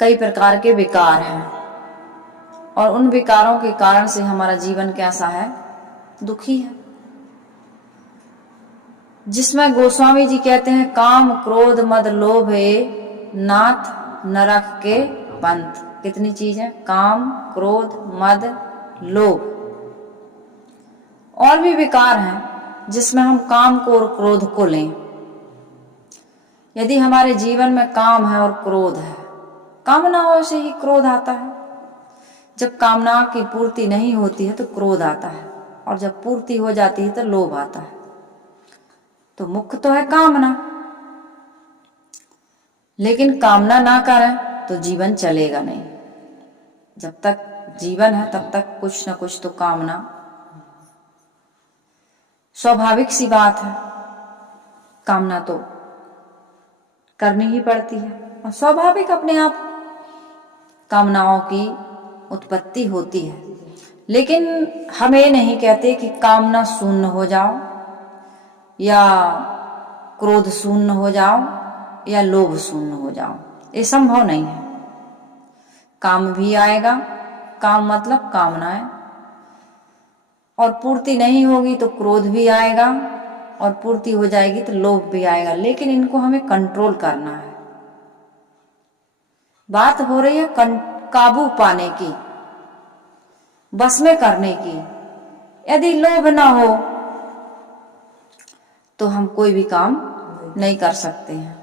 कई प्रकार के विकार हैं और उन विकारों के कारण से हमारा जीवन कैसा है, दुखी है। जिसमें गोस्वामी जी कहते हैं, काम क्रोध मद लोभ ए नाथ नरक के पंथ। कितनी चीज है, काम क्रोध मद लोभ। और भी विकार हैं जिसमें हम काम को और क्रोध को लें। यदि हमारे जीवन में काम है और क्रोध है, कामनाओं से ही क्रोध आता है। जब कामना की पूर्ति नहीं होती है तो क्रोध आता है, और जब पूर्ति हो जाती है तो लोभ आता है। तो मुख्य तो है कामना, लेकिन कामना ना करें तो जीवन चलेगा नहीं। जब तक जीवन है तब तक कुछ न कुछ तो कामना स्वाभाविक सी बात है, कामना तो करनी ही पड़ती है और स्वाभाविक अपने आप कामनाओं की उत्पत्ति होती है। लेकिन हम ये नहीं कहते कि कामना शून्य हो जाओ या क्रोध शून्य हो जाओ या लोभ शून्य हो जाओ, ये संभव नहीं है। काम भी आएगा, काम मतलब कामनाएं, और पूर्ति नहीं होगी तो क्रोध भी आएगा, और पूर्ति हो जाएगी तो लोभ भी आएगा। लेकिन इनको हमें कंट्रोल करना है। बात हो रही है काबू पाने की, बस में करने की। यदि लोभ ना हो तो हम कोई भी काम नहीं कर सकते हैं।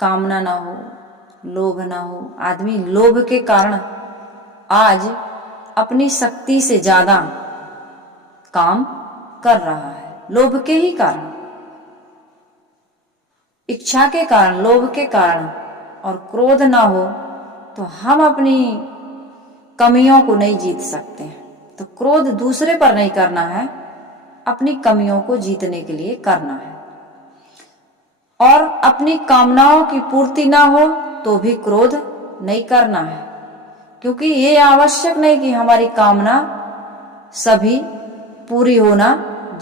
कामना ना हो, लोभ ना हो। आदमी लोभ के कारण आज अपनी शक्ति से ज्यादा काम कर रहा है, लोभ के ही कारण, इच्छा के कारण, लोभ के कारण। और क्रोध ना हो तो हम अपनी कमियों को नहीं जीत सकते हैं। तो क्रोध दूसरे पर नहीं करना है, अपनी कमियों को जीतने के लिए करना है। और अपनी कामनाओं की पूर्ति ना हो तो भी क्रोध नहीं करना है, क्योंकि ये आवश्यक नहीं कि हमारी कामना सभी पूरी होना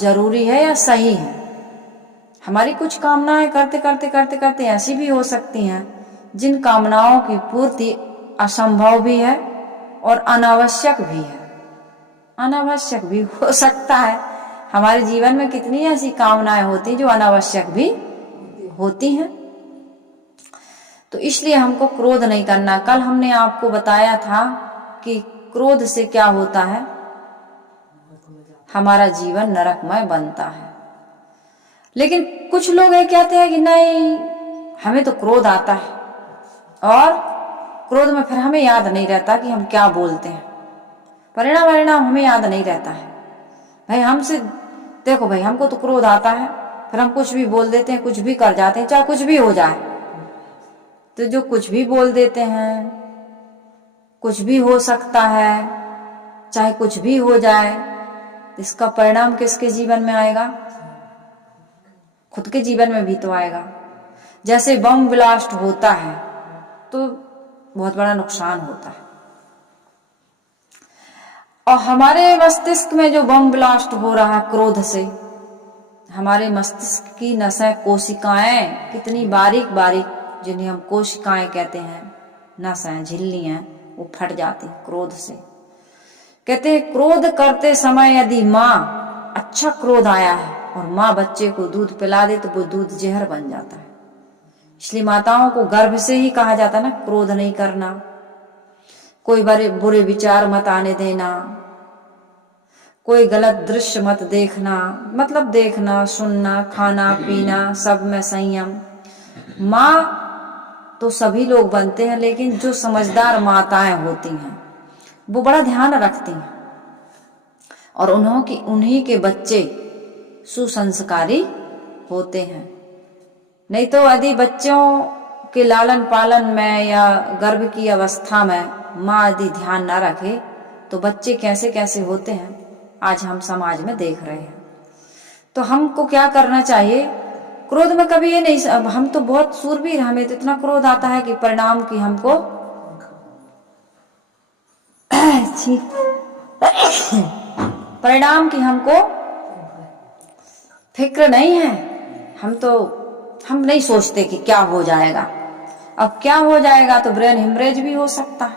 जरूरी है या सही है। हमारी कुछ कामनाएं करते करते करते करते ऐसी भी हो सकती हैं जिन कामनाओं की पूर्ति असंभव भी है और अनावश्यक भी है। अनावश्यक भी हो सकता है। हमारे जीवन में कितनी ऐसी कामनाएं होती जो अनावश्यक भी होती हैं। तो इसलिए हमको क्रोध नहीं करना। कल हमने आपको बताया था कि क्रोध से क्या होता है, हमारा जीवन नरकमय बनता है। लेकिन कुछ लोग ये कहते हैं कि नहीं, हमें तो क्रोध आता है और क्रोध में फिर हमें याद नहीं रहता कि हम क्या बोलते हैं। परिणाम हमें याद नहीं रहता है। भाई हमसे देखो, भाई हमको तो क्रोध आता है, फिर हम कुछ भी बोल देते हैं, कुछ भी कर जाते हैं, चाहे कुछ भी हो जाए। तो जो कुछ भी बोल देते हैं, कुछ भी हो सकता है, चाहे कुछ भी हो जाए, इसका परिणाम किसके जीवन में आएगा? खुद के जीवन में भी तो आएगा। जैसे बम ब्लास्ट होता है तो बहुत बड़ा नुकसान होता है, और हमारे मस्तिष्क में जो बम ब्लास्ट हो रहा है क्रोध से, हमारे मस्तिष्क की नसें, कोशिकाएं कितनी बारीक बारीक, जिन्हें हम कोशिकाएं कहते हैं, नसें, झिल्लियां, वो फट जाती क्रोध से। कहते हैं क्रोध करते समय यदि माँ, अच्छा क्रोध आया है और माँ बच्चे को दूध पिला दे तो वो दूध जहर बन जाता है। इसलिए माताओं को गर्भ से ही कहा जाता है ना, क्रोध नहीं करना, कोई बुरे विचार मत आने देना, कोई गलत दृश्य मत देखना, मतलब देखना, सुनना, खाना पीना सब में संयम। माँ तो सभी लोग बनते हैं, लेकिन जो समझदार माताएं होती हैं वो बड़ा ध्यान रखती हैं, और उन्हीं के बच्चे सुसंस्कारी होते हैं। नहीं तो यदि बच्चों के लालन पालन में या गर्भ की अवस्था में माँ यदि ध्यान न रखे तो बच्चे कैसे कैसे होते हैं, आज हम समाज में देख रहे हैं। तो हमको क्या करना चाहिए? क्रोध में कभी ये नहीं, हम तो बहुत सूरवीर, हमें तो इतना क्रोध आता है कि परिणाम की हमको परिणाम की हमको फिक्र नहीं है। हम नहीं सोचते कि क्या हो जाएगा, अब क्या हो जाएगा, तो ब्रेन हेमरेज भी हो सकता है,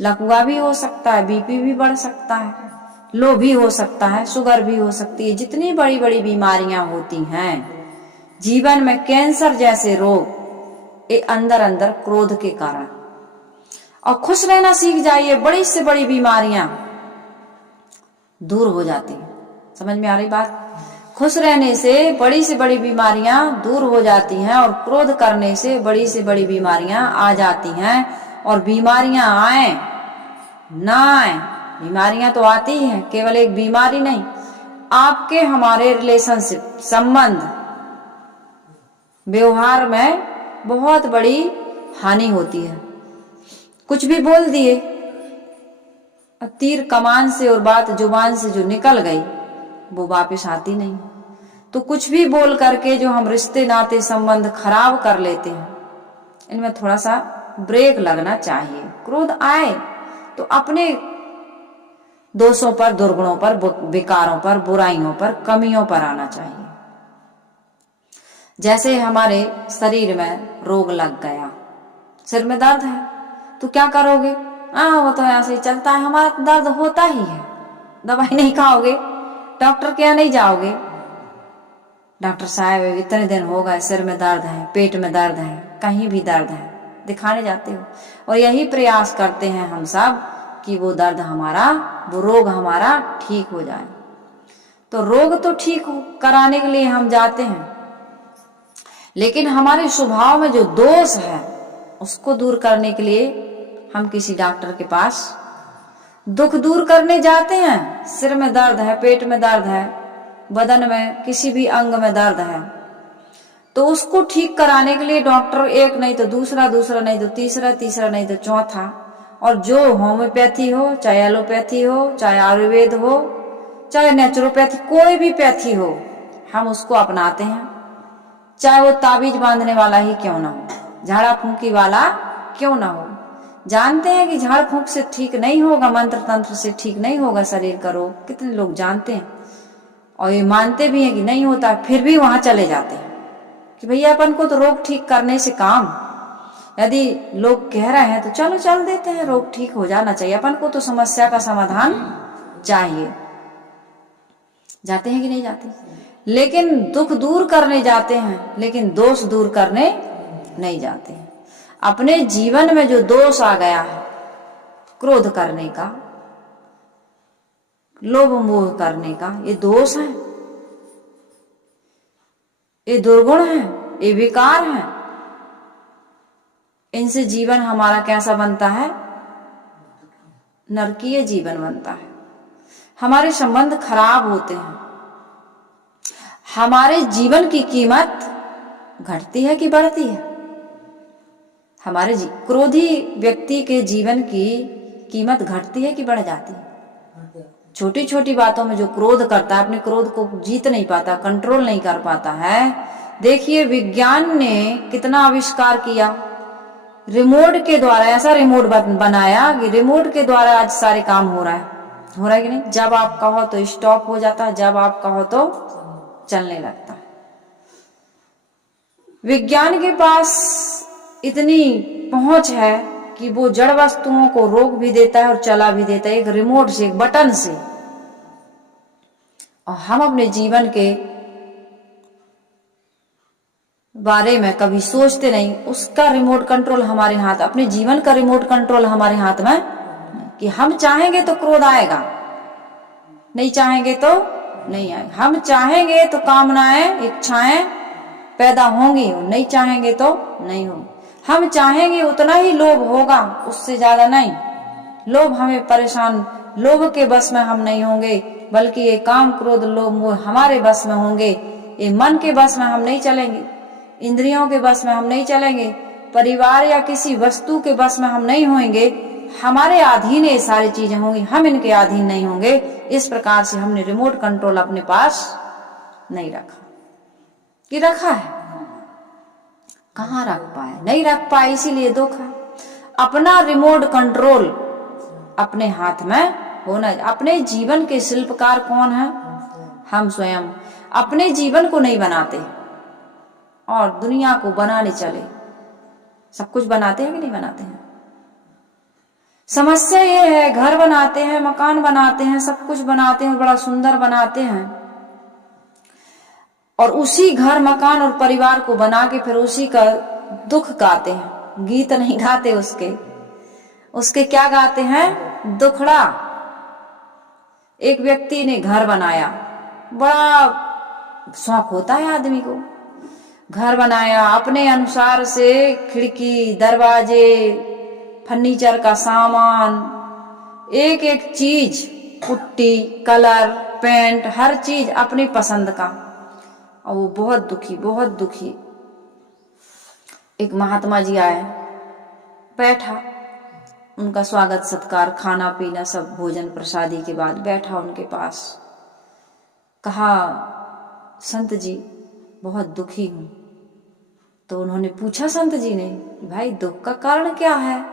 लकवा भी हो सकता है, बीपी भी बढ़ सकता है, लो भी हो सकता है, शुगर भी हो सकती है। जितनी बड़ी बड़ी बीमारियां होती हैं जीवन में, कैंसर जैसे रोग, ये अंदर अंदर क्रोध के कारण। और खुश रहना सीख जाइए, बड़ी से बड़ी बीमारियां दूर हो जाती हैं। समझ में आ रही बात? खुश रहने से बड़ी से बड़ी बीमारियां दूर हो जाती हैं, और क्रोध करने से बड़ी से बड़ी बीमारियां आ जाती हैं। और बीमारियां आए ना आए, बीमारियां तो आती ही हैं, केवल एक बीमारी नहीं, आपके हमारे रिलेशनशिप, संबंध, व्यवहार में बहुत बड़ी हानि होती है। कुछ भी बोल दिए, तीर कमान से और बात जुबान से जो निकल गई वो वापस आती नहीं। तो कुछ भी बोल करके जो हम रिश्ते नाते संबंध खराब कर लेते हैं, इनमें थोड़ा सा ब्रेक लगना चाहिए। क्रोध आए तो अपने दोषों पर, दुर्गुणों पर, विकारों पर, बुराइयों पर, कमियों पर आना चाहिए। जैसे हमारे शरीर में रोग लग गया, सिर में दर्द है, तो क्या करोगे? वो तो ऐसे ही चलता है, हमारा दर्द होता ही है, दवाई नहीं खाओगे, डॉक्टर के यहाँ नहीं जाओगे, डॉक्टर साहब इतने दिन हो गए, सिर में दर्द है, पेट में दर्द है, कहीं भी दर्द है, दिखाने जाते हो। और यही प्रयास करते हैं हम सब कि वो दर्द हमारा, वो रोग हमारा ठीक हो जाए। तो रोग तो ठीक कराने के लिए हम जाते हैं, लेकिन हमारे स्वभाव में जो दोष है उसको दूर करने के लिए हम किसी डॉक्टर के पास दुख दूर करने जाते हैं। सिर में दर्द है, पेट में दर्द है, बदन में किसी भी अंग में दर्द है, तो उसको ठीक कराने के लिए डॉक्टर एक नहीं तो दूसरा, दूसरा नहीं तो तीसरा, तीसरा नहीं तो चौथा, और जो होम्योपैथी हो, चाहे एलोपैथी हो, चाहे आयुर्वेद हो, चाहे नेचुरोपैथी, कोई भी पैथी हो, हम उसको अपनाते हैं। चाहे वो ताबीज बांधने वाला ही क्यों ना हो, झाड़ा फूंकी वाला क्यों ना हो। जानते हैं कि झाड़ फूंक से ठीक नहीं होगा, मंत्र तंत्र से ठीक नहीं होगा शरीर का रोग, कितने लोग जानते हैं और ये मानते भी हैं कि नहीं होता, फिर भी वहां चले जाते हैं कि भैया अपन को तो रोग ठीक करने से काम, यदि लोग कह रहे हैं तो चलो चल देते हैं, रोग ठीक हो जाना चाहिए, अपन को तो समस्या का समाधान चाहिए। जाते हैं कि नहीं जाते? लेकिन दुख दूर करने जाते हैं, लेकिन दोष दूर करने नहीं जाते हैं। अपने जीवन में जो दोष आ गया है, क्रोध करने का, लोभ मोह करने का, ये दोष है, ये दुर्गुण है, ये विकार है। इनसे जीवन हमारा कैसा बनता है? नरकीय जीवन बनता है। हमारे संबंध खराब होते हैं, हमारे जीवन की कीमत घटती है कि बढ़ती है? हमारे क्रोधी व्यक्ति के जीवन की कीमत घटती है कि बढ़ जाती है? छोटी छोटी बातों में जो क्रोध करता है, अपने क्रोध को जीत नहीं पाता, कंट्रोल नहीं कर पाता है। देखिए विज्ञान ने कितना आविष्कार किया, रिमोट के द्वारा, ऐसा रिमोट बनाया कि रिमोट के द्वारा आज सारे काम हो रहा है कि नहीं? जब आप कहो तो स्टॉप हो जाता है, जब आप कहो तो चलने लगता है। विज्ञान के पास इतनी पहुंच है कि वो जड़ वस्तुओं को रोक भी देता है और चला भी देता है, एक रिमोट से, एक बटन से। और हम अपने जीवन के बारे में कभी सोचते नहीं, उसका रिमोट कंट्रोल हमारे हाथ, अपने जीवन का रिमोट कंट्रोल हमारे हाथ में, कि हम चाहेंगे तो क्रोध आएगा, नहीं चाहेंगे तो नहीं आएगा। हम चाहेंगे तो कामनाएं, इच्छाएं पैदा होंगी, नहीं चाहेंगे तो नहीं होंगी। हम चाहेंगे उतना ही लोभ होगा, उससे ज्यादा नहीं। लोभ हमें परेशान, लोभ के बस में हम नहीं होंगे, बल्कि ये काम, क्रोध, लोभ, मोह हमारे बस में होंगे। ये मन के बस में हम नहीं चलेंगे, इंद्रियों के बस में हम नहीं चलेंगे, परिवार या किसी वस्तु के बस में हम नहीं होंगे। हमारे अधीन ये सारी चीजें होंगी, हम इनके अधीन नहीं होंगे। इस प्रकार से हमने रिमोट कंट्रोल अपने पास नहीं रखा, कि रखा है, कहाँ रख पाए? नहीं रख पाए, इसीलिए दुख है। अपना रिमोट कंट्रोल अपने हाथ में होना। अपने जीवन के शिल्पकार कौन है? हम स्वयं। अपने जीवन को नहीं बनाते और दुनिया को बनाने चले, सब कुछ बनाते हैं कि नहीं बनाते हैं? समस्या ये है, घर बनाते हैं, मकान बनाते हैं, सब कुछ बनाते हैं, बड़ा सुंदर बनाते हैं, और उसी घर मकान और परिवार को बना के फिर उसी का दुख गाते हैं, गीत नहीं गाते उसके क्या गाते हैं? दुखड़ा। एक व्यक्ति ने घर बनाया, बड़ा शौक होता है आदमी को, घर बनाया अपने अनुसार से, खिड़की, दरवाजे, फर्नीचर का सामान, एक एक चीज, पुट्टी, कलर, पेंट, हर चीज अपनी पसंद का। और वो बहुत दुखी। एक महात्मा जी आए, बैठा, उनका स्वागत सत्कार, खाना पीना सब, भोजन प्रसादी के बाद बैठा उनके पास। कहा, संत जी बहुत दुखी हूं। तो उन्होंने पूछा संत जी ने, भाई दुख का कारण क्या है?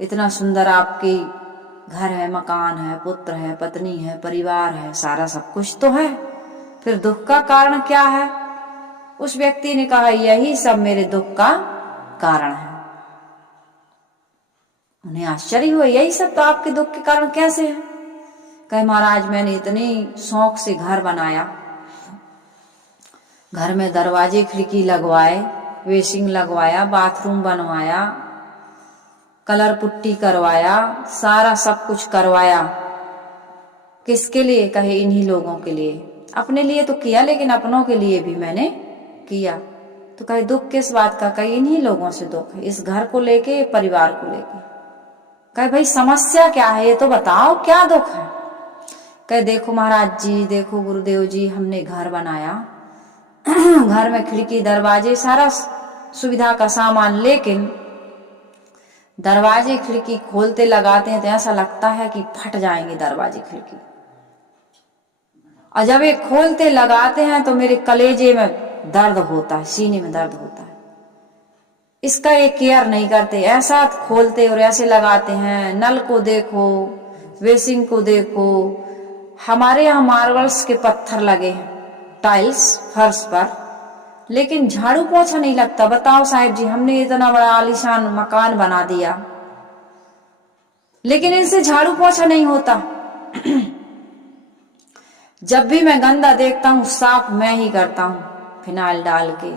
इतना सुंदर आपकी घर है, मकान है, पुत्र है, पत्नी है, परिवार है, सारा सब कुछ तो है, फिर दुख का कारण क्या है? उस व्यक्ति ने कहा, यही सब मेरे दुख का कारण है। उन्हें आश्चर्य हुआ, यही सब तो आपके दुख के कारण कैसे है? कहे, महाराज मैंने इतनी शौक से घर बनाया, घर में दरवाजे खिड़की लगवाए, वेसिंग लगवाया, बाथरूम बनवाया, कलर पुट्टी करवाया, सारा सब कुछ करवाया, किसके लिए? कहे, इन्हीं लोगों के लिए। अपने लिए तो किया, लेकिन अपनों के लिए भी मैंने किया। तो कहे, दुख किस बात का? कहे, इन्हीं लोगों से दुख है, इस घर को लेके, परिवार को लेके। कहे, भाई समस्या क्या है ये तो बताओ, क्या दुख है? कहे, देखो महाराज जी, देखो गुरुदेव जी, हमने घर बनाया, घर में खिड़की, दरवाजे, सारा सुविधा का सामान, लेकिन दरवाजे खिड़की खोलते लगाते हैं तो ऐसा लगता है कि फट जाएंगे दरवाजे खिड़की, और जब ये खोलते लगाते हैं तो मेरे कलेजे में दर्द होता है, सीने में दर्द होता है। इसका ये केयर नहीं करते, ऐसा खोलते और ऐसे लगाते हैं। नल को देखो, वेसिंग को देखो, हमारे यहाँ मार्बल्स के पत्थर लगे हैं, टाइल्स फर्श पर, लेकिन झाड़ू पोछा नहीं लगता। बताओ साहिब जी, हमने इतना बड़ा आलीशान मकान बना दिया, लेकिन इनसे झाड़ू पोछा नहीं होता। जब भी मैं गंदा देखता हूं, साफ मैं ही करता हूं, फिनाइल डाल के,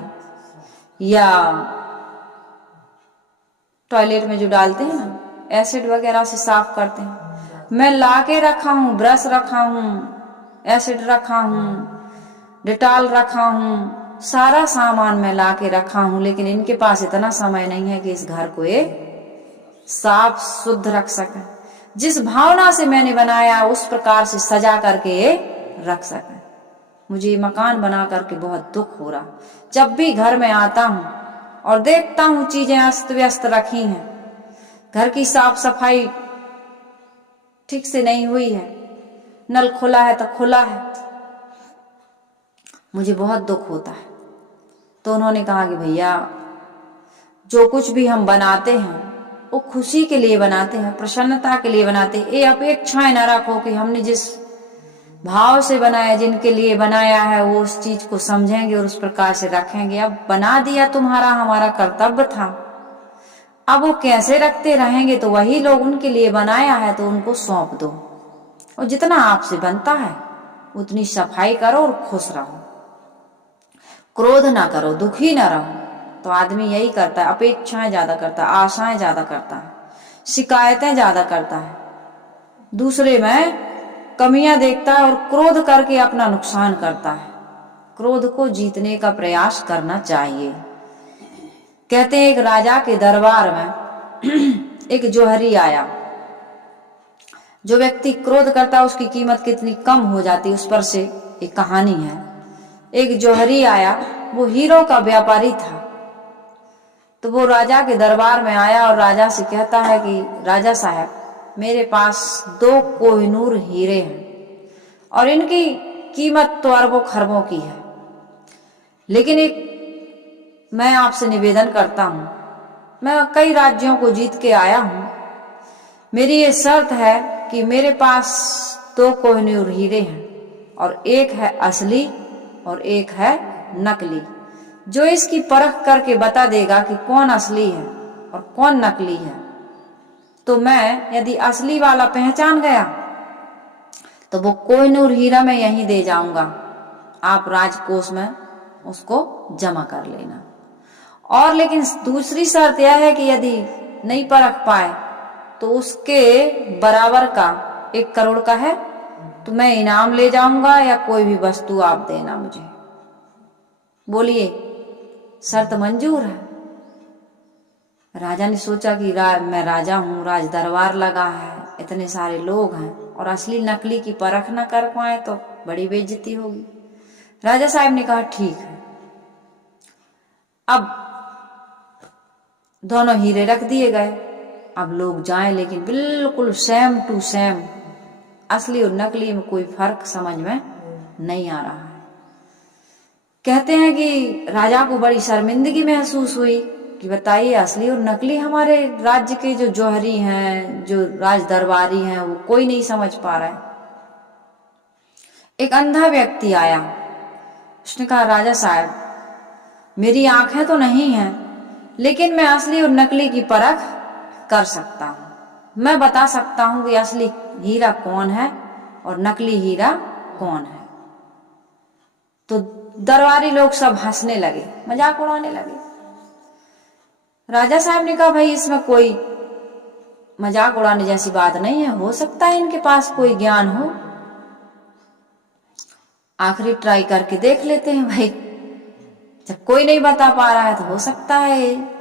या टॉयलेट में जो डालते हैं ना, एसिड वगैरह से साफ करते हैं। मैं लाके रखा हूं, ब्रश रखा हूं, एसिड रखा हूं, डिटॉल रखा हूं, सारा सामान मैं लाके रखा हूं, लेकिन इनके पास इतना समय नहीं है कि इस घर को ये साफ शुद्ध रख सके। जिस भावना से मैंने बनाया उस प्रकार से सजा करके ये रख सके। मुझे मकान बना करके बहुत दुख हो रहा। जब भी घर में आता हूं और देखता हूं चीजें अस्त व्यस्त रखी हैं, घर की साफ सफाई ठीक से नहीं हुई है, नल खुला है तो खुला है, मुझे बहुत दुख होता है। तो उन्होंने कहा कि भैया, जो कुछ भी हम बनाते हैं वो खुशी के लिए बनाते हैं, प्रसन्नता के लिए बनाते हैं। ये अपेक्षाएं न रखो कि हमने जिस भाव से बनाया, जिनके लिए बनाया है, वो उस चीज को समझेंगे और उस प्रकार से रखेंगे। अब बना दिया, तुम्हारा हमारा कर्तव्य था, अब वो कैसे रखते रहेंगे? तो वही लोग उनके लिए बनाया है तो उनको सौंप दो, और जितना आपसे बनता है उतनी सफाई करो और खुश रहो, क्रोध ना करो, दुखी ना रहो। तो आदमी यही करता है, अपेक्षाएं ज्यादा करता है, आशाएं ज्यादा करता है, शिकायतें ज्यादा करता है, दूसरे में कमियां देखता है और क्रोध करके अपना नुकसान करता है। क्रोध को जीतने का प्रयास करना चाहिए। कहते हैं एक राजा के दरबार में एक जौहरी आया। जो व्यक्ति क्रोध करता है उसकी कीमत कितनी कम हो जाती है, उस पर से एक कहानी है। एक जौहरी आया, वो हीरो का व्यापारी था। तो वो राजा के दरबार में आया और राजा से कहता है कि राजा साहब, मेरे पास 2 कोहिनूर हीरे हैं और इनकी कीमत तो अरबों खरबों की है, लेकिन एक मैं आपसे निवेदन करता हूं, मैं कई राज्यों को जीत के आया हूं, मेरी ये शर्त है कि मेरे पास 2 कोहिनूर हीरे हैं और एक है असली और एक है नकली। जो इसकी परख करके बता देगा कि कौन असली है और कौन नकली है। तो मैं यदि असली वाला पहचान गया तो वो कोहिनूर हीरा मैं यहीं दे जाऊंगा, आप राजकोष में उसको जमा कर लेना। और लेकिन दूसरी शर्त यह है कि यदि नहीं परख पाए तो उसके बराबर का 1 करोड़ का है तो मैं इनाम ले जाऊंगा या कोई भी वस्तु आप देना मुझे। बोलिए, शर्त मंजूर है? राजा ने सोचा कि मैं राजा हूं, राज दरबार लगा है, इतने सारे लोग हैं और असली नकली की परख न कर पाए तो बड़ी बेइज्जती होगी। राजा साहब ने कहा ठीक है। अब दोनों हीरे रख दिए गए। अब लोग जाएं, लेकिन बिल्कुल सेम टू सेम, असली और नकली में कोई फर्क समझ में नहीं आ रहा है। कहते हैं कि राजा को बड़ी शर्मिंदगी महसूस हुई कि बताइए, असली और नकली हमारे राज्य के जो जौहरी हैं, जो राज दरबारी हैं, वो कोई नहीं समझ पा रहा है। एक अंधा व्यक्ति आया, उसने कहा राजा साहब, मेरी आंखें तो नहीं हैं, लेकिन मैं असली और नकली की परख कर सकता हूं। मैं बता सकता हूं कि असली हीरा कौन है और नकली हीरा कौन है। तो दरबारी लोग सब हंसने लगे, मजाक उड़ाने लगे। राजा साहब ने कहा भाई, इसमें कोई मजाक उड़ाने जैसी बात नहीं है, हो सकता है इनके पास कोई ज्ञान हो, आखिरी ट्राई करके देख लेते हैं भाई। जब कोई नहीं बता पा रहा है तो हो सकता है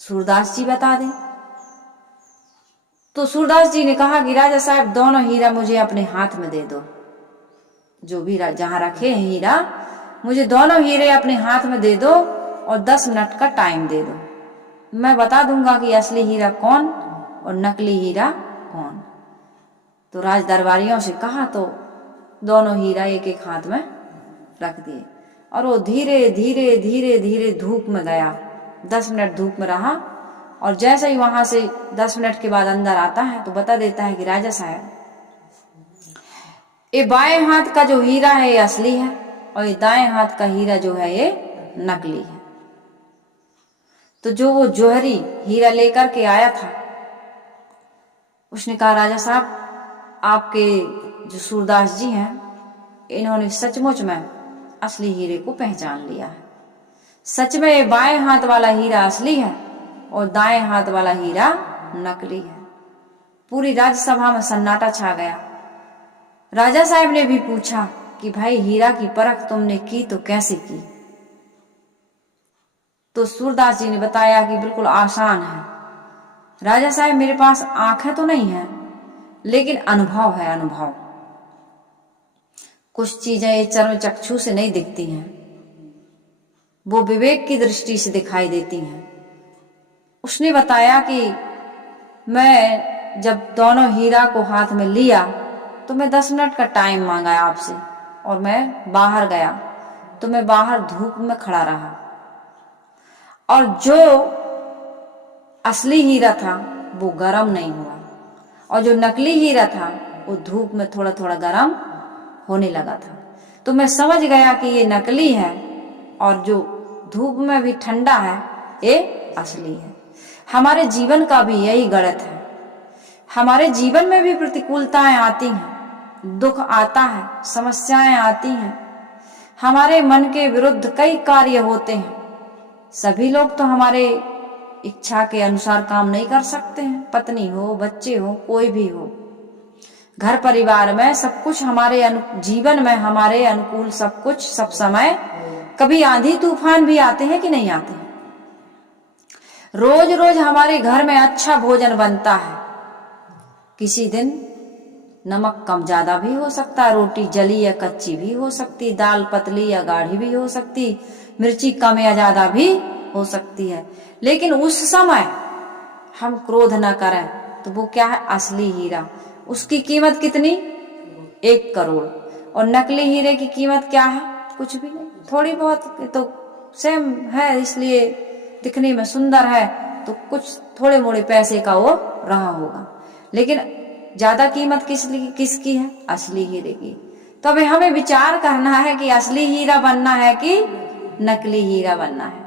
सूरदास जी बता दें। तो सूरदास जी ने कहा कि राजा साहब, दोनों हीरा मुझे अपने हाथ में दे दो, जो भी जहां रखे हैं हीरा, मुझे दोनों हीरे अपने हाथ में दे दो और 10 मिनट का टाइम दे दो। मैं बता दूंगा कि असली हीरा कौन और नकली हीरा कौन। तो राज दरबारियों से कहा तो दोनों हीरा एक एक हाथ में रख दिए और वो धीरे धीरे धीरे धीरे धूप में गया। 10 मिनट धूप में रहा और जैसे ही वहां से 10 मिनट के बाद अंदर आता है तो बता देता है कि राजा साहब, ये बाएं हाथ का जो हीरा है ये असली है और ये दाएं हाथ का हीरा जो है ये नकली है। तो जो वो जौहरी हीरा लेकर के आया था, उसने कहा राजा साहब, आपके जो सूरदास जी हैं, इन्होंने सचमुच में असली हीरे को पहचान लिया है। सच में ये बाएं हाथ वाला हीरा असली है और दाएं हाथ वाला हीरा नकली है। पूरी राज्यसभा में सन्नाटा छा गया। राजा साहब ने भी पूछा कि भाई, हीरा की परख तुमने की तो कैसे की? तो सूरदास जी ने बताया कि बिल्कुल आसान है राजा साहब, मेरे पास आंखें तो नहीं है, लेकिन अनुभव है, अनुभव। कुछ चीजें ये चर्म चक्षु से नहीं दिखती हैं, वो विवेक की दृष्टि से दिखाई देती हैं। उसने बताया कि मैं जब दोनों हीरा को हाथ में लिया तो मैं 10 मिनट का टाइम मांगा आपसे और मैं बाहर गया तो मैं बाहर धूप में खड़ा रहा और जो असली हीरा था वो गर्म नहीं हुआ और जो नकली हीरा था वो धूप में थोड़ा थोड़ा गर्म होने लगा था। तो मैं समझ गया कि ये नकली है और जो धूप में भी ठंडा है ये असली है। हमारे जीवन का भी यही गणित है। हमारे जीवन में भी प्रतिकूलताएं आती हैं, दुख आता है, समस्याएं आती हैं, हमारे मन के विरुद्ध कई कार्य होते हैं। सभी लोग तो हमारे इच्छा के अनुसार काम नहीं कर सकते हैं, पत्नी हो, बच्चे हो, कोई भी हो, घर परिवार में सब कुछ हमारे जीवन में हमारे अनुकूल सब कुछ सब समय। कभी आंधी तूफान भी आते हैं कि नहीं आते हैं? रोज रोज हमारे घर में अच्छा भोजन बनता है, किसी दिन नमक कम ज्यादा भी हो सकता है, रोटी जली या कच्ची भी हो सकती, दाल पतली या गाढ़ी भी हो सकती, मिर्ची कम या ज्यादा भी हो सकती है। लेकिन उस समय हम क्रोध न करें तो वो क्या है? असली हीरा। उसकी कीमत कितनी? 1 करोड़। और नकली हीरे की कीमत क्या है? कुछ भी नहीं, थोड़ी बहुत। तो सेम है, इसलिए दिखने में सुंदर है तो कुछ थोड़े मोड़े पैसे का वो रहा होगा, लेकिन ज्यादा कीमत किसकी है? असली हीरे की। तो अभी हमें विचार करना है कि असली हीरा बनना है कि नकली हीरा बनना है।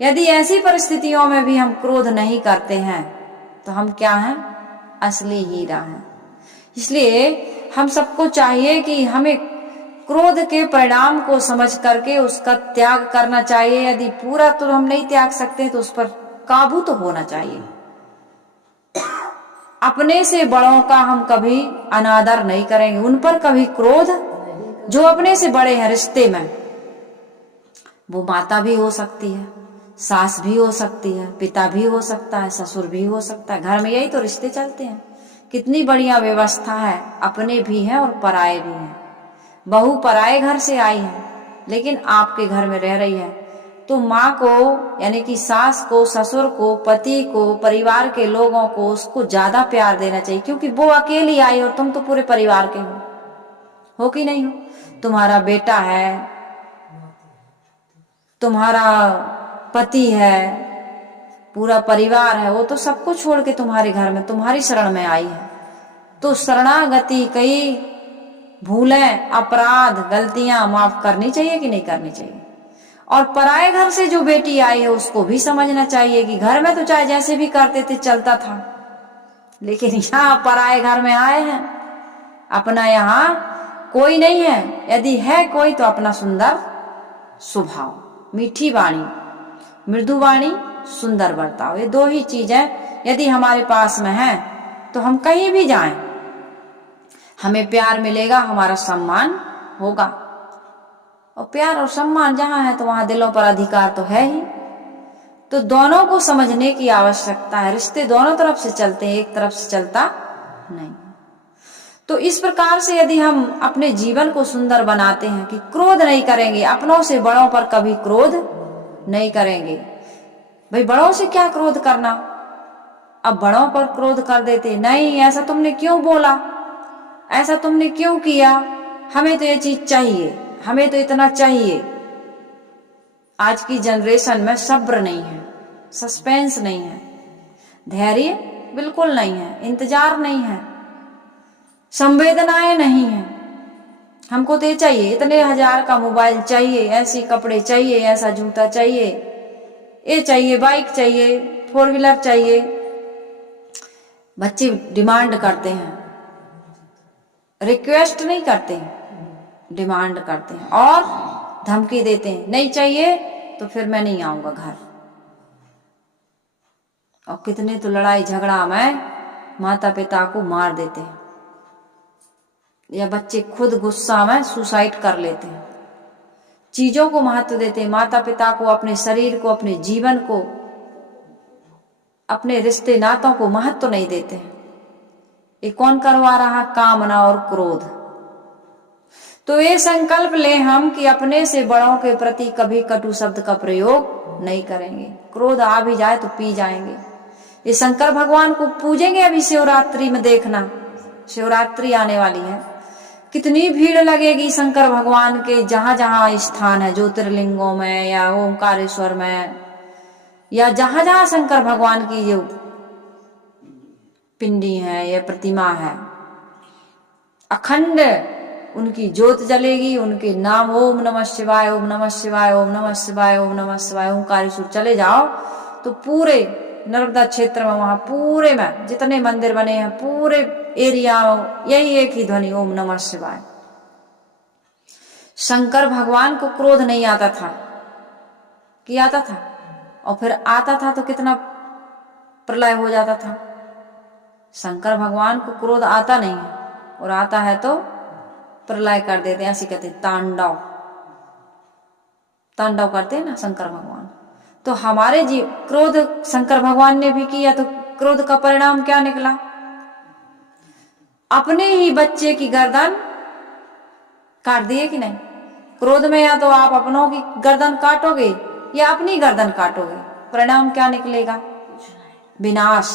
यदि ऐसी परिस्थितियों में भी हम क्रोध नहीं करते हैं तो हम क्या हैं? असली हीरा हैं। इसलिए हम सबको चाहिए कि हमें क्रोध के परिणाम को समझ करके उसका त्याग करना चाहिए। यदि पूरा तो हम नहीं त्याग सकते तो उस पर काबू तो होना चाहिए। अपने से बड़ों का हम कभी अनादर नहीं करेंगे, उन पर कभी क्रोध, जो अपने से बड़े हैं रिश्ते में, वो माता भी हो सकती है, सास भी हो सकती है, पिता भी हो सकता है, ससुर भी हो सकता है। घर में यही तो रिश्ते चलते हैं। कितनी बढ़िया व्यवस्था है, अपने भी हैं और पराए भी हैं। बहू पराए घर से आई है लेकिन आपके घर में रह रही है, तो माँ को यानी कि सास को, ससुर को, पति को, परिवार के लोगों को उसको ज्यादा प्यार देना चाहिए, क्योंकि वो अकेली आई और तुम तो पूरे परिवार के हो कि नहीं हो? तुम्हारा बेटा है, तुम्हारा पति है, पूरा परिवार है, वो तो सबको छोड़ के तुम्हारे घर में, तुम्हारी शरण में आई है। तो शरणागति, कई भूलें, अपराध, गलतियां माफ करनी चाहिए कि नहीं करनी चाहिए? और पराए घर से जो बेटी आई है उसको भी समझना चाहिए कि घर में तो चाहे जैसे भी करते थे चलता था, लेकिन यहाँ पराए घर में आए हैं, अपना यहाँ कोई नहीं है। यदि है कोई तो अपना सुंदर स्वभाव, मीठी वाणी, मृदु वाणी, सुंदर बर्ताव, ये दो ही चीजें यदि हमारे पास में है तो हम कहीं भी जाएं, हमें प्यार मिलेगा, हमारा सम्मान होगा। और प्यार और सम्मान जहां है तो वहां दिलों पर अधिकार तो है ही। तो दोनों को समझने की आवश्यकता है। रिश्ते दोनों तरफ से चलते हैं, एक तरफ से चलता नहीं। तो इस प्रकार से यदि हम अपने जीवन को सुंदर बनाते हैं कि क्रोध नहीं करेंगे, अपनों से बड़ों पर कभी क्रोध नहीं करेंगे। भाई बड़ों से क्या क्रोध करना, अब बड़ों पर क्रोध कर देते, नहीं ऐसा तुमने क्यों बोला, ऐसा तुमने क्यों किया, हमें तो ये चीज चाहिए, हमें तो इतना चाहिए। आज की जनरेशन में सब्र नहीं है, सस्पेंस नहीं है, धैर्य बिल्कुल नहीं है, इंतजार नहीं है, संवेदनाएं नहीं है। हमको तो ये चाहिए, इतने हजार का मोबाइल चाहिए, ऐसे कपड़े चाहिए, ऐसा जूता चाहिए, ये चाहिए, बाइक चाहिए, 4 व्हीलर चाहिए। बच्चे डिमांड करते हैं, रिक्वेस्ट नहीं करते, डिमांड करते हैं और धमकी देते हैं, नहीं चाहिए तो फिर मैं नहीं आऊंगा घर। और कितने तो लड़ाई झगड़ा में माता पिता को मार देते हैं, या बच्चे खुद गुस्सा में सुसाइड कर लेते हैं। चीजों को महत्व देते हैं, माता पिता को, अपने शरीर को, अपने जीवन को, अपने रिश्ते नातों को महत्व नहीं देते हैं। ये कौन करवा रहा? कामना और क्रोध। तो ये संकल्प ले हम कि अपने से बड़ों के प्रति कभी कटु शब्द का प्रयोग नहीं करेंगे। क्रोध आ भी जाए तो पी जाएंगे। ये शंकर भगवान को पूजेंगे। अभी शिवरात्रि में देखना, शिवरात्रि आने वाली है, कितनी भीड़ लगेगी शंकर भगवान के जहां जहां स्थान है, ज्योतिर्लिंगों में या ओंकारेश्वर में, या जहां जहां शंकर भगवान की जो पिंडी है या प्रतिमा है, अखंड उनकी ज्योत जलेगी, उनके नाम ओम नमः शिवाय, ओम नमः शिवाय, ओम नमः शिवाय, ओम नमः शिवाय, ओंकारेश्वर चले जाओ तो पूरे नर्मदा क्षेत्र में, वहां पूरे में जितने मंदिर बने हैं, पूरे एरिया यही एक ही ध्वनि, ओम नमः शिवाय। शंकर भगवान को क्रोध नहीं आता था कि आता था, और फिर आता था तो कितना प्रलय हो जाता था। शंकर भगवान को क्रोध आता नहीं है, और आता है तो प्रलय कर देते हैं। ऐसी कहते तांडव, तांडव करते हैं ना शंकर भगवान। तो हमारे जी क्रोध शंकर भगवान ने भी किया, तो क्रोध का परिणाम क्या निकला? अपने ही बच्चे की गर्दन काट दिए कि नहीं? क्रोध में या तो आप अपनों की गर्दन काटोगे या अपनी गर्दन काटोगे, परिणाम क्या निकलेगा? विनाश,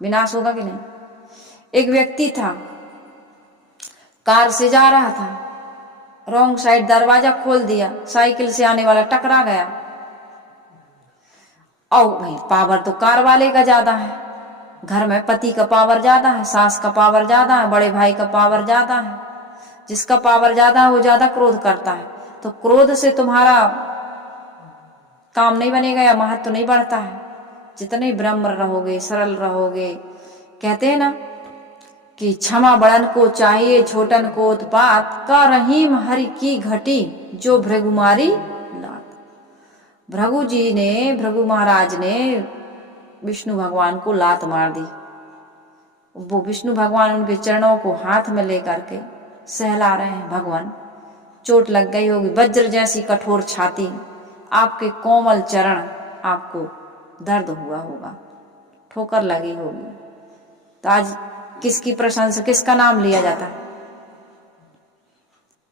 विनाश होगा कि नहीं? एक व्यक्ति था, कार से जा रहा था, रॉन्ग साइड दरवाजा खोल दिया, साइकिल से आने वाला टकरा गया। और भाई पावर तो कार वाले का ज्यादा है, घर में पति का पावर ज्यादा है, सास का पावर ज्यादा है, बड़े भाई का पावर ज्यादा है। जिसका पावर ज्यादा है वो ज्यादा क्रोध करता है। तो क्रोध से तुम्हारा काम नहीं बनेगा या महत्व तो नहीं बढ़ता है। जितने ब्रह्म रहोगे, सरल रहोगे, कहते हैं ना कि क्षमा बड़न को चाहिए छोटन को उत्पात, का रहीम हरि की घटी जो भृगुमारी लात। भृगु महाराज ने विष्णु भगवान को लात मार दी। वो विष्णु भगवान उनके चरणों को हाथ में लेकर के सहला रहे हैं। भगवान, चोट लग गई होगी, वज्र जैसी कठोर छाती, आपके कोमल चरण, आपको दर्द हुआ होगा, ठोकर लगी होगी। तो आज किसकी प्रशंसा, किसका नाम लिया जाता है?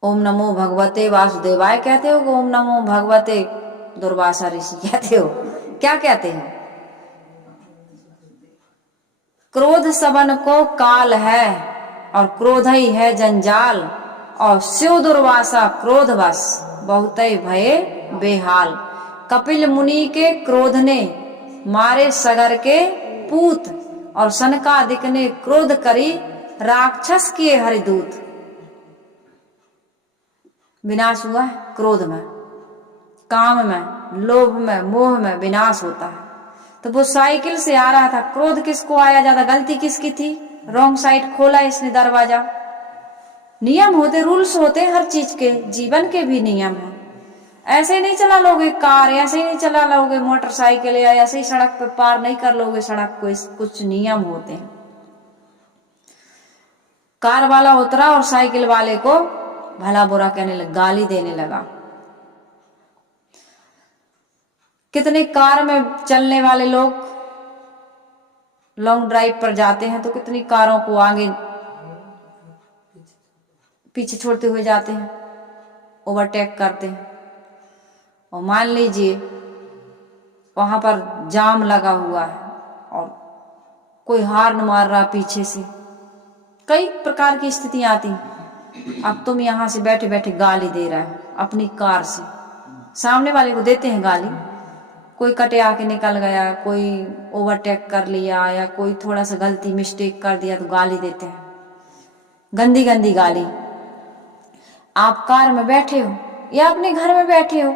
ओम नमो भगवते वासुदेवाय कहते हो, ओम नमो भगवते दुर्वासा ऋषि कहते हो, क्या कहते हो? क्रोध सबन को काल है और क्रोध ही है जंजाल, और स्यो दुर्वासा क्रोध बस बहुत भये बेहाल। कपिल मुनि के क्रोध ने मारे सगर के पूत, और सनकादिक ने क्रोध करी राक्षस किए हरिदूत। विनाश हुआ है क्रोध में, काम में, लोभ में, मोह में विनाश होता है। तो वो साइकिल से आ रहा था, क्रोध किसको आया ज्यादा, गलती किसकी थी? रॉन्ग साइड खोला इसने दरवाजा। नियम होते, रूल्स होते हर चीज के, जीवन के भी नियम है। ऐसे नहीं चला लोगे कार, ऐसे ही नहीं चला लोगे मोटरसाइकिल, या ऐसे ही सड़क पे पार नहीं कर लोगे सड़क को। कुछ नियम होते हैं। कार वाला उतरा और साइकिल वाले को भला बुरा कहने लगा, गाली देने लगा। कितने कार में चलने वाले लोग लॉन्ग ड्राइव पर जाते हैं तो कितनी कारों को आगे पीछे छोड़ते हुए जाते हैं, ओवरटेक करते हैं। और मान लीजिए वहां पर जाम लगा हुआ है और कोई हार्न मार रहा पीछे से, कई प्रकार की स्थितियां आती हैं। अब तुम यहां से बैठे बैठे गाली दे रहा है अपनी कार से, सामने वाले को देते हैं गाली। कोई कटे आके निकल गया, कोई ओवरटेक कर लिया, या कोई थोड़ा सा गलती मिस्टेक कर दिया तो गाली देते हैं, गंदी गंदी गाली। आप कार में बैठे हो या अपने घर में बैठे हो,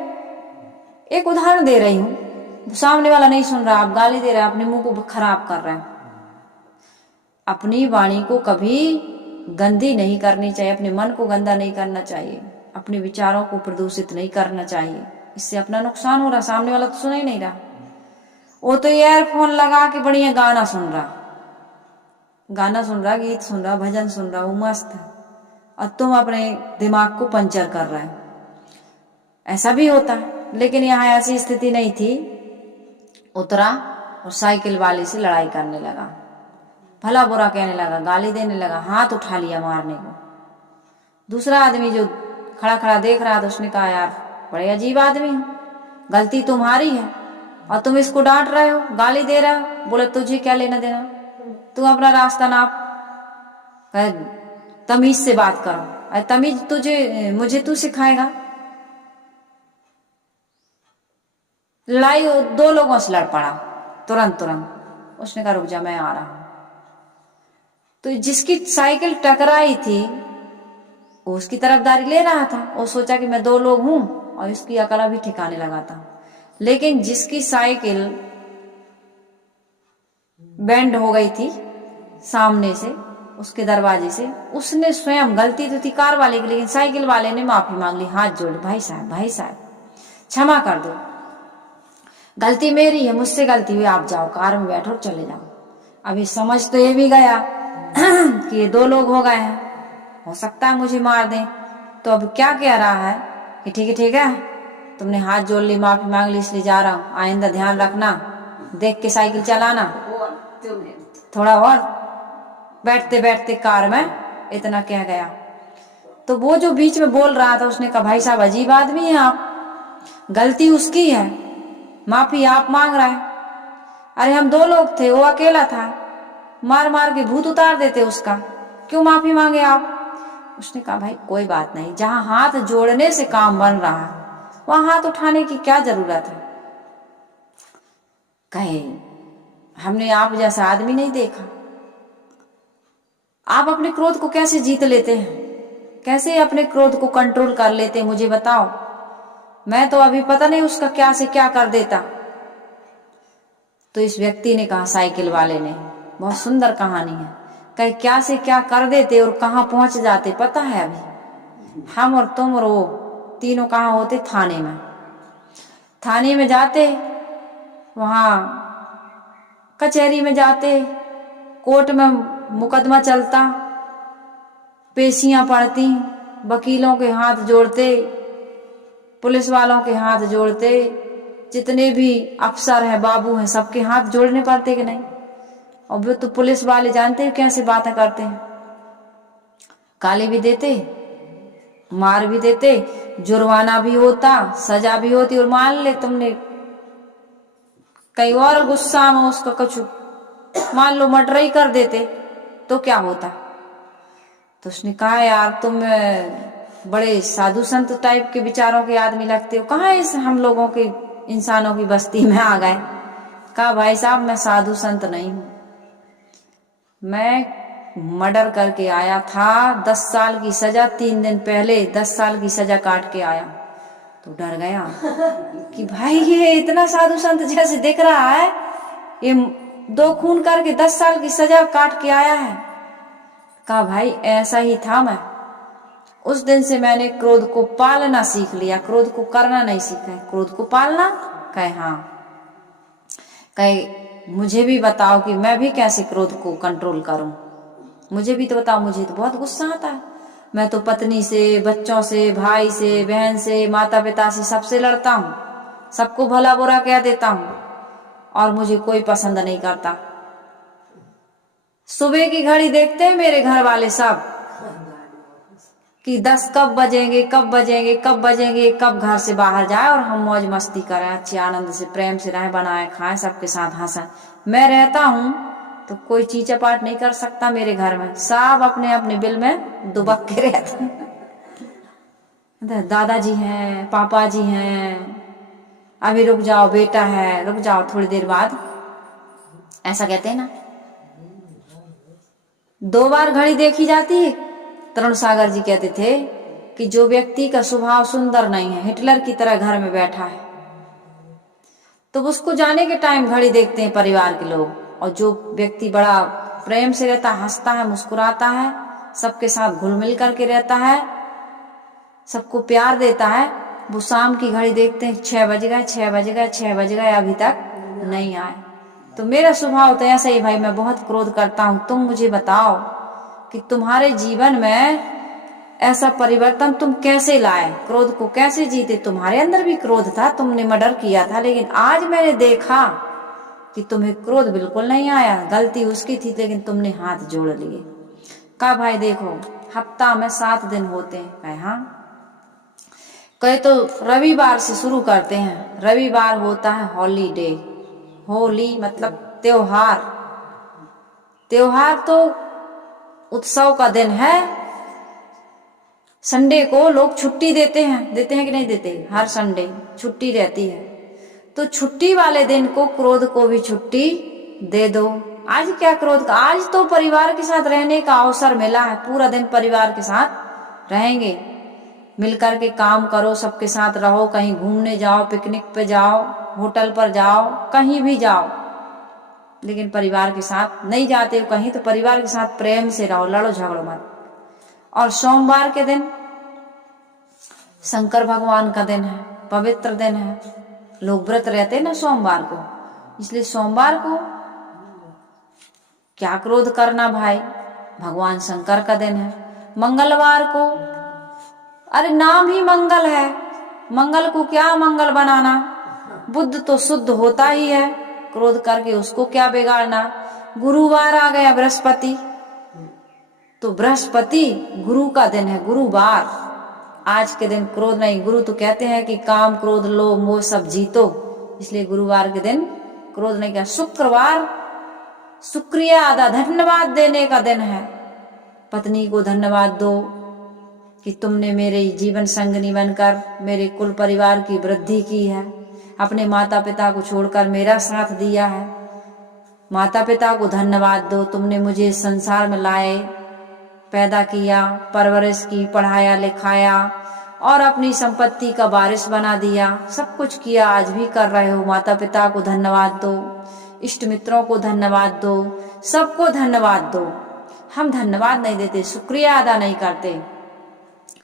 एक उदाहरण दे रही हूं, सामने वाला नहीं सुन रहा, आप गाली दे रहे हैं, अपने मुंह को खराब कर रहे हैं। अपनी वाणी को कभी गंदी नहीं करनी चाहिए, अपने मन को गंदा नहीं करना चाहिए, अपने विचारों को प्रदूषित नहीं करना चाहिए। इससे अपना नुकसान हो रहा, सामने वाला तो सुन ही नहीं रहा। वो तो ईयरफोन लगा के बढ़िया गाना सुन रहा, गीत सुन रहा, भजन सुन रहा, वो मस्त है, और तुम अपने दिमाग को पंचर कर रहे हो। ऐसा भी होता है, लेकिन यहाँ ऐसी स्थिति नहीं थी। उतरा और साइकिल वाले से लड़ाई करने लगा, भला बुरा कहने लगा, गाली देने लगा, हाथ उठा लिया मारने को। दूसरा आदमी जो खड़ा खड़ा देख रहा था उसने कहा, यार बड़े अजीब आदमी हो, गलती तुम्हारी है और तुम इसको डांट रहे हो, गाली दे रहे हो। बोले तुझे क्या लेना देना, तू अपना रास्ता नाप, तमीज से बात करो। अरे तमीज मुझे तू सिखाएगा? लड़ाई दो लोगों से लड़ पड़ा तुरंत। उसने कहा रुक जा, मैं आ रहा हूं। तो जिसकी साइकिल टकराई थी वो उसकी तरफदारी ले रहा था, वो सोचा कि मैं दो लोग हूं, और इसकी अकल भी ठिकाने लगा था। लेकिन जिसकी साइकिल बेंड हो गई थी सामने से, उसके दरवाजे से, उसने स्वयं, गलती तो थी कार वाले की, लेकिन साइकिल वाले ने माफी मांग ली, हाथ जोड़, भाई साहब क्षमा कर दो, गलती मेरी है, मुझसे गलती हुई, आप जाओ कार में बैठो और चले जाओ। अभी समझ तो ये भी गया कि ये दो लोग हो गए हैं, हो सकता है मुझे मार दें। तो अब क्या कह रहा है कि ठीक है, तुमने हाथ जोड़ ली, माफी मांग ली, इसलिए जा रहा हूं, आइंदा ध्यान रखना, देख के साइकिल चलाना। थोड़ा और बैठते बैठते कार में इतना कह गया। तो वो जो बीच में बोल रहा था उसने कहा, भाई साहब अजीब आदमी है आप, गलती उसकी है, माफी आप मांग रहे हैं। अरे हम दो लोग थे, वो अकेला था, मार के भूत उतार देते उसका, क्यों माफी मांगे आप? उसने कहा भाई कोई बात नहीं, जहां हाथ जोड़ने से काम बन रहा है वहां हाथ उठाने की क्या जरूरत है। कहे हमने आप जैसा आदमी नहीं देखा। आप अपने क्रोध को कैसे जीत लेते हैं, कैसे अपने क्रोध को कंट्रोल कर लेते हैं, मुझे बताओ। मैं तो अभी पता नहीं उसका क्या से क्या कर देता। तो इस व्यक्ति ने कहा, साइकिल वाले ने, बहुत सुंदर कहानी है, कहे क्या से क्या कर देते और कहाँ पहुंच जाते पता है? अभी हम और तुम और वो तीनों कहाँ होते? थाने में। थाने में जाते, वहां कचहरी में जाते, कोर्ट में मुकदमा चलता, पेशियां पड़ती, वकीलों के हाथ जोड़ते, पुलिस वालों के हाथ जोड़ते, जितने भी अफसर हैं, बाबू हैं, सबके हाथ जोड़ने पड़ते कि नहीं? और वो तो पुलिस वाले जानते हैं कैसे बातें करते हैं, गाली भी देते, मार भी देते, जुर्माना भी होता, सजा भी होती, और मान ले तुमने कई और गुस्सा में उसका कुछ मान लो मर्डर ही कर देते तो क्या होता? तो उसने कहा, यार तुम बड़े साधु संत टाइप के विचारों के आदमी लगते हो, कहाँ इस हम लोगों के इंसानों की बस्ती में आ गए। कहा, भाई साहब मैं साधु संत नहीं हूं, मैं मर्डर करके आया था, 10 साल की सजा, 3 दिन पहले 10 साल की सजा काट के आया। तो डर गया कि भाई ये इतना साधु संत जैसे दिख रहा है, ये 2 खून करके 10 साल की सजा काट के आया है। कहा, भाई ऐसा ही था मैं, उस दिन से मैंने क्रोध को पालना सीख लिया, क्रोध को करना नहीं सीखा है। क्रोध को पालना? कहे हाँ। कहे मुझे भी बताओ कि मैं भी कैसे क्रोध को कंट्रोल करूं, मुझे भी तो बताओ, मुझे तो बहुत गुस्सा आता है, मैं तो पत्नी से, बच्चों से, भाई से, बहन से, माता पिता से, सबसे लड़ता हूं, सबको भला बुरा कह देता हूं और मुझे कोई पसंद नहीं करता। सुबह की घड़ी देखते हैं मेरे घर वाले सब कि 10 कब बजेंगे, कब बजेंगे, कब बजेंगे, कब घर से बाहर जाए और हम मौज मस्ती करें, अच्छे आनंद से, प्रेम से रहें, बनाए खाएं, सबके साथ हंसें। मैं रहता हूं तो कोई चीचा पाट नहीं कर सकता मेरे घर में, सब अपने अपने बिल में दुबक के रहते हैं। दादाजी हैं, पापा जी हैं, अभी रुक जाओ बेटा है, रुक जाओ थोड़ी देर बाद, ऐसा कहते हैं ना। 2 बार घड़ी देखी जाती है। तरुण सागर जी कहते थे कि जो व्यक्ति का स्वभाव सुंदर नहीं है, हिटलर की तरह घर में बैठा है, तो उसको जाने के टाइम घड़ी देखते हैं परिवार के लोग, और जो व्यक्ति बड़ा प्रेम से रहता, हंसता है, मुस्कुराता है, सबके साथ घुल मिल करके रहता है, सबको प्यार देता है, वो शाम की घड़ी देखते हैं 6 बज गए, 6 बज गए, 6 बज गए, अभी तक नहीं आए। तो मेरा स्वभाव तो ऐसा ही भाई, मैं बहुत क्रोध करता हूं। तुम मुझे बताओ कि तुम्हारे जीवन में ऐसा परिवर्तन तुम कैसे लाए, क्रोध को कैसे जीते? तुम्हारे अंदर भी क्रोध था, तुमने मर्डर किया था, लेकिन आज मैंने देखा कि तुम्हें क्रोध बिल्कुल नहीं आया, गलती उसकी थी लेकिन तुमने हाथ जोड़ लिए। कहा, भाई देखो हफ्ता में 7 दिन होते हैं। कहे हाँ। कहे तो रविवार से शुरू करते हैं। रविवार होता है हॉलीडे, होली मतलब त्योहार, त्योहार तो उत्सव का दिन है। संडे को लोग छुट्टी देते हैं कि नहीं देते? हर संडे छुट्टी रहती है, तो छुट्टी वाले दिन को क्रोध को भी छुट्टी दे दो। आज क्या क्रोध का, आज तो परिवार के साथ रहने का अवसर मिला है, पूरा दिन परिवार के साथ रहेंगे, मिलकर के काम करो, सबके साथ रहो, कहीं घूमने जाओ, पिकनिक पे जाओ, होटल पर जाओ, कहीं भी जाओ, लेकिन परिवार के साथ नहीं जाते हो कहीं तो परिवार के साथ प्रेम से रहो, लड़ो झगड़ो मत। और सोमवार के दिन शंकर भगवान का दिन है, पवित्र दिन है, लोग व्रत रहते हैं ना सोमवार को, इसलिए सोमवार को क्या क्रोध करना भाई, भगवान शंकर का दिन है। मंगलवार को, अरे नाम ही मंगल है, मंगल को क्या मंगल बनाना, बुद्ध तो शुद्ध होता ही है, क्रोध करके उसको क्या बिगाड़ना। गुरुवार आ गया, बृहस्पति, तो बृहस्पति गुरु का दिन है, गुरुवार, आज के दिन क्रोध नहीं। गुरु तो कहते हैं कि काम क्रोध लोभ मोह सब जीतो, इसलिए गुरुवार के दिन क्रोध नहीं किया। शुक्रवार शुक्रिया अदा, धन्यवाद देने का दिन है, पत्नी को धन्यवाद दो कि तुमने मेरे जीवन संगनी बनकर मेरे कुल परिवार की वृद्धि की है, अपने माता पिता को छोड़कर मेरा साथ दिया है, माता पिता को धन्यवाद दो, तुमने मुझे संसार में लाए, पैदा किया, परवरिश की, पढ़ाया लिखाया और अपनी संपत्ति का वारिस बना दिया। सब कुछ किया, आज भी कर रहे हो। माता पिता को धन्यवाद दो, इष्ट मित्रों को धन्यवाद दो, सबको धन्यवाद दो। हम धन्यवाद नहीं देते, शुक्रिया अदा नहीं करते।